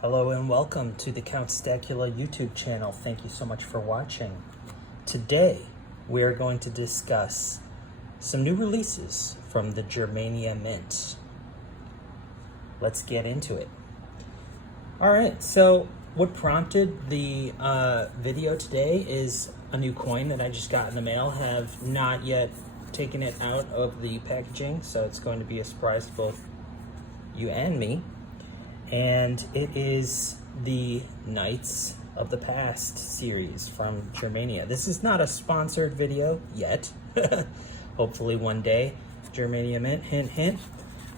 Hello and welcome to the Count Stacula YouTube channel. Thank you so much for watching. Today we are going to discuss some new releases from the Germania Mint. Let's get into it. Alright, so what prompted the video today is a new coin that I just got in the mail. Have not yet taken it out of the packaging, so it's going to be a surprise to both you and me. And it is the Knights of the Past series from Germania. This is not a sponsored video yet. Hopefully one day. Germania Mint, hint, hint.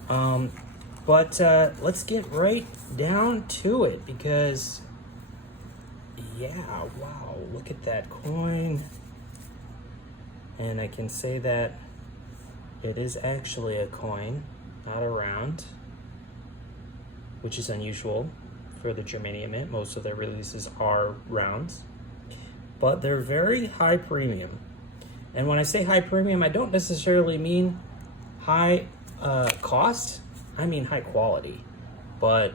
But let's get right down to it because, yeah, wow, look at that coin. And I can say that it is actually a coin, not a round, which is unusual for the Germania Mint. Most of their releases are rounds, but they're very high premium. And when I say high premium, I don't necessarily mean high cost, I mean high quality, but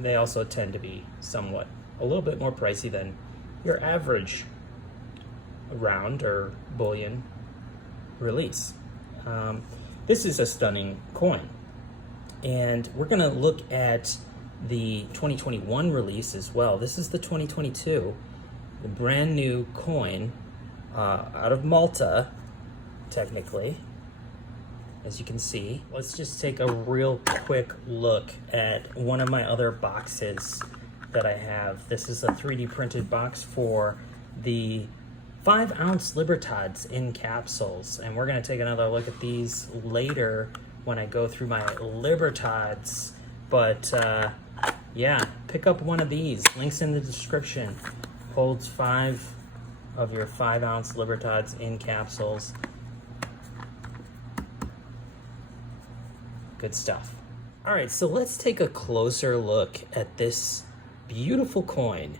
they also tend to be somewhat a little bit more pricey than your average round or bullion release. This is a stunning coin. And we're going to look at the 2021 release as well. This is the 2022, the brand new coin out of Malta, technically, as you can see. Let's just take a real quick look at one of my other boxes that I have. This is a 3D printed box for the 5-ounce Libertads in capsules. And we're going to take another look at these later when I go through my Libertads, but yeah, pick up one of these. Links in the description. Holds 5 of your 5-ounce Libertads in capsules. Good stuff. All right, so let's take a closer look at this beautiful coin.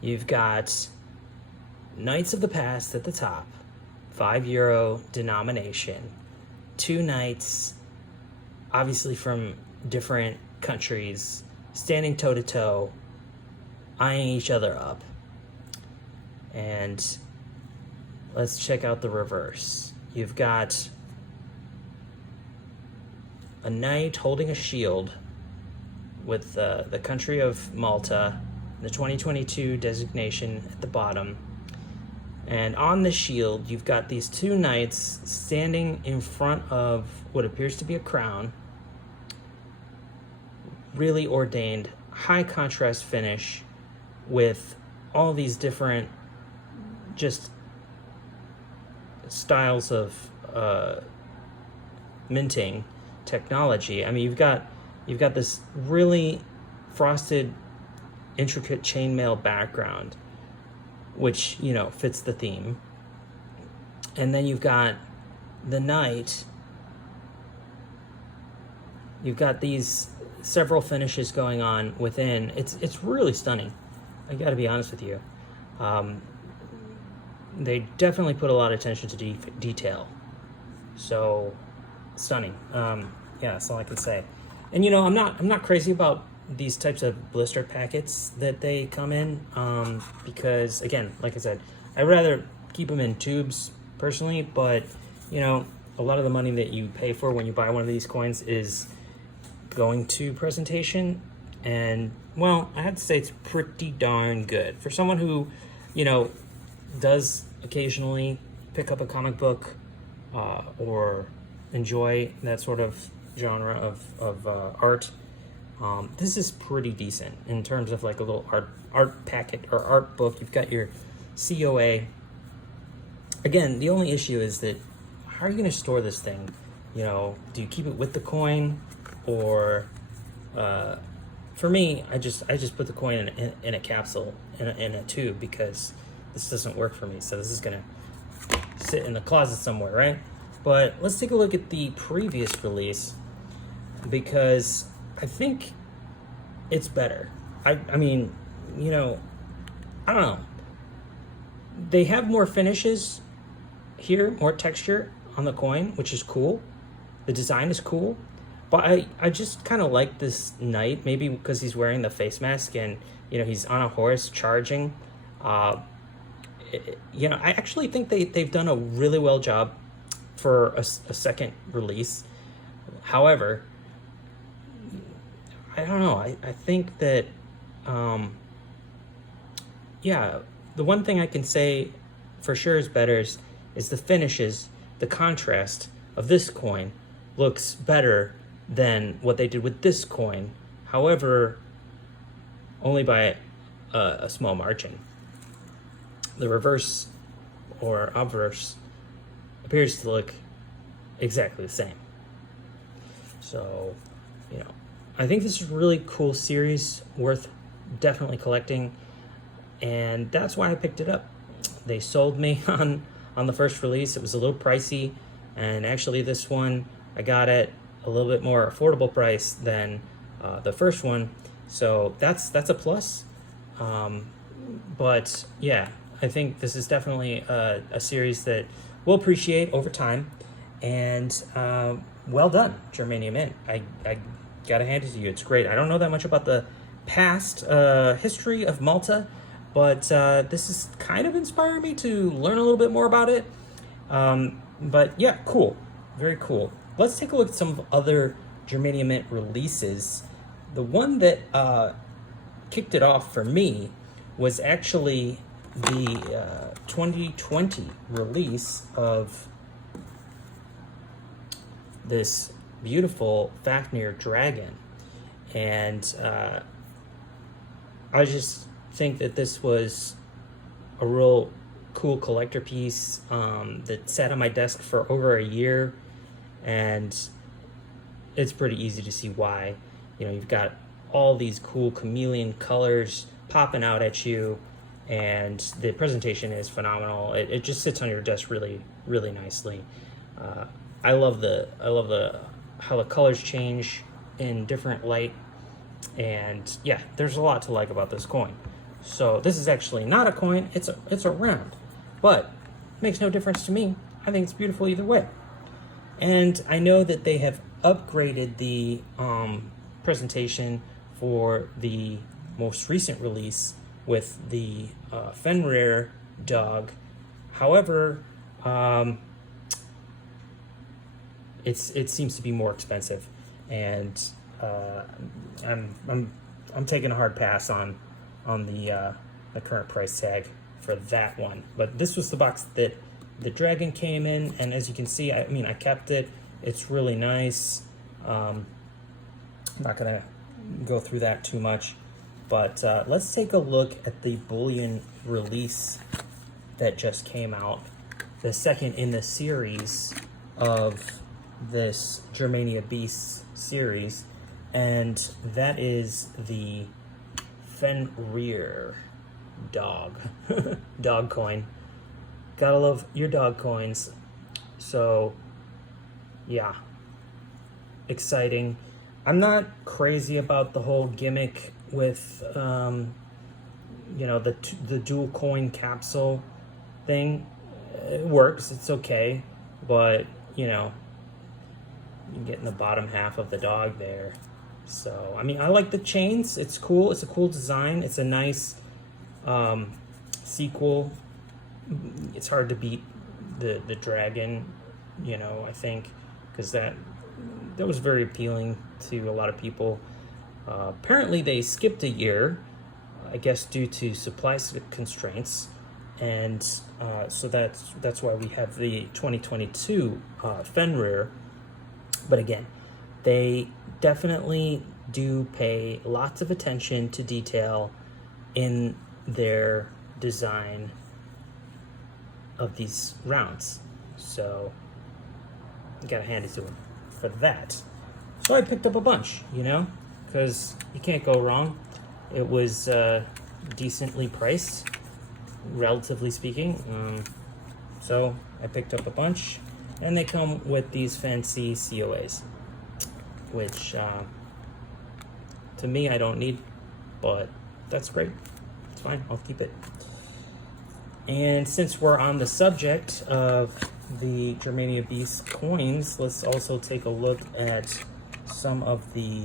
You've got Knights of the Past at the top, €5 denomination, 2 knights, obviously from different countries, standing toe-to-toe, eyeing each other up. And let's check out the reverse. You've got a knight holding a shield with the country of Malta, the 2022 designation at the bottom. And on the shield, you've got these 2 knights standing in front of what appears to be a crown. Really ordained, high contrast finish with all these different just styles of minting technology. I mean, you've got this really frosted, intricate chainmail background, which, you know, fits the theme. And then you've got the knight. You've got these several finishes going on within. It's really stunning. I got to be honest with you. They definitely put a lot of attention to detail. So stunning. Yeah, that's all I can say. And you know, I'm not crazy about these types of blister packets that they come in, because again, like I said, I'd rather keep them in tubes personally, but you know, a lot of the money that you pay for when you buy one of these coins is going to presentation, and well, I have to say it's pretty darn good for someone who, you know, does occasionally pick up a comic book or enjoy that sort of genre of art. This is pretty decent in terms of like a little art packet or art book. You've got your COA. Again, the only issue is that how are you going to store this thing? You know, do you keep it with the coin, or for me, I just put the coin in a capsule in a tube because this doesn't work for me. So this is going to sit in the closet somewhere, right? But let's take a look at the previous release because I think it's better. I mean, you know, I don't know. They have more finishes here, more texture on the coin, which is cool. The design is cool. But I just kind of like this knight, maybe because he's wearing the face mask and, you know, he's on a horse charging. You know, I actually think they've done a really well job for a second release. However, I don't know. I think that, yeah, the one thing I can say for sure is better is the finishes, the contrast of this coin looks better than what they did with this coin. However, only by a small margin. The reverse or obverse appears to look exactly the same. So, you know, I think this is a really cool series, worth definitely collecting, and that's why I picked it up. They sold me on the first release. It was a little pricey, and actually this one I got at a little bit more affordable price than the first one, so that's a plus. But yeah, I think this is definitely a series that we'll appreciate over time, and well done, Germania Mint. I gotta hand it to you. It's great. I don't know that much about the past history of Malta, but this is kind of inspiring me to learn a little bit more about it. But yeah, cool. Very cool. Let's take a look at some other Germania Mint releases. The one that kicked it off for me was actually the 2020 release of this beautiful Fafnir dragon. And I just think that this was a real cool collector piece that sat on my desk for over a year, and it's pretty easy to see why. You know, you've got all these cool chameleon colors popping out at you, and the presentation is phenomenal. It just sits on your desk really, really nicely. I love how the colors change in different light, and yeah, there's a lot to like about this coin. So this is actually not a coin, it's a round, but it makes no difference to me. I think it's beautiful either way. And I know that they have upgraded the presentation for the most recent release with the Fenrir dog. However, it seems to be more expensive, and I'm taking a hard pass on the current price tag for that one. But this was the box that the dragon came in, and as you can see, I mean, I kept it. It's really nice. I'm not gonna go through that too much, but let's take a look at the bullion release that just came out, the second in the series of this Germania Beasts series, and that is the Fenrir dog dog coin. Gotta love your dog coins. So yeah, exciting. I'm not crazy about the whole gimmick with you know, the dual coin capsule thing. It works, it's okay, but you know, you get in the bottom half of the dog there. So I mean, I like the chains. It's cool. It's a cool design. It's a nice sequel. It's hard to beat the dragon, you know, I think, because that was very appealing to a lot of people. Apparently they skipped a year, I guess due to supply constraints, and so that's why we have the 2022 Fenrir. But again, they definitely do pay lots of attention to detail in their design of these rounds. So you gotta hand it to them for that. So I picked up a bunch, you know, because you can't go wrong. It was decently priced, relatively speaking. So I picked up a bunch, and they come with these fancy COAs, which to me I don't need, but that's great. It's fine, I'll keep it. And since we're on the subject of the Germania Beast coins, let's also take a look at some of the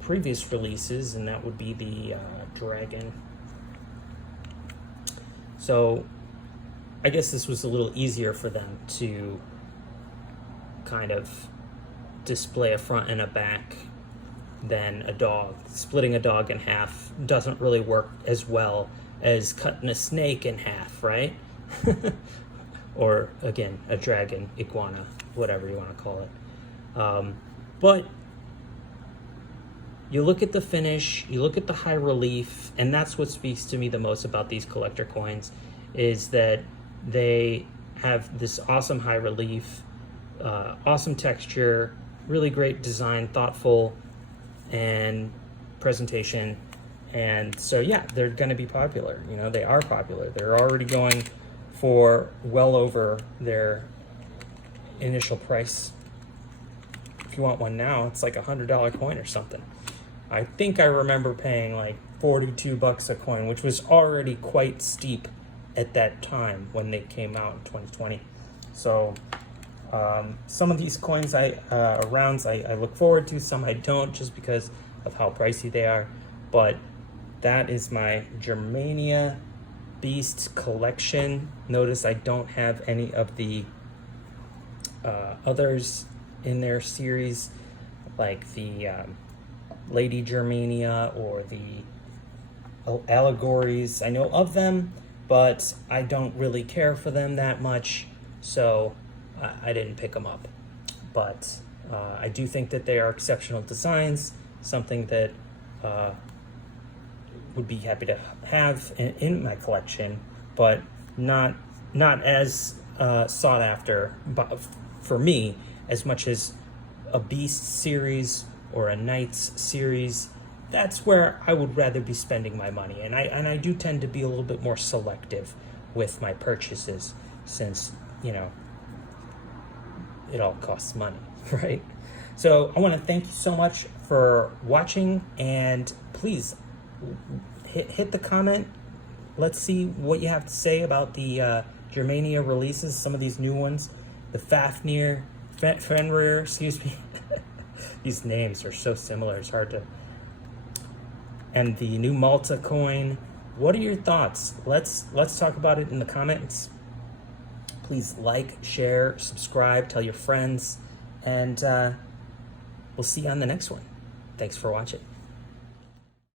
previous releases, and that would be the Dragon. So I guess this was a little easier for them to kind of display a front and a back than a dog. Splitting a dog in half doesn't really work as well as cutting a snake in half, right? Or again, a dragon, iguana, whatever you want to call it. But you look at the finish, you look at the high relief, and that's what speaks to me the most about these collector coins, is that they have this awesome high relief, awesome texture, really great design, thoughtful, and presentation. And so yeah, they're going to be popular. You know, they are popular. They're already going for well over their initial price. If you want one now, it's like $100 coin or something. I think I remember paying like $42 a coin, which was already quite steep at that time when they came out in 2020. So some of these coins rounds I look forward to, some I don't, just because of how pricey they are. But that is my Germania Beast collection. Notice I don't have any of the others in their series, like the Lady Germania or the allegories. I know of them, but I don't really care for them that much, so I didn't pick them up. But I do think that they are exceptional designs, something that would be happy to have in my collection, but not as sought after for me as much as a Beast series or a Knights series. That's where I would rather be spending my money, and I do tend to be a little bit more selective with my purchases, since, you know, it all costs money, right? So I want to thank you so much for watching, and please hit the comment. Let's see what you have to say about the Germania releases, some of these new ones, the Fafnir, Fenrir, excuse me. These names are so similar, it's hard to. And the new Malta coin. What are your thoughts? Let's talk about it in the comments. Please like, share, subscribe, tell your friends, and we'll see you on the next one. Thanks for watching.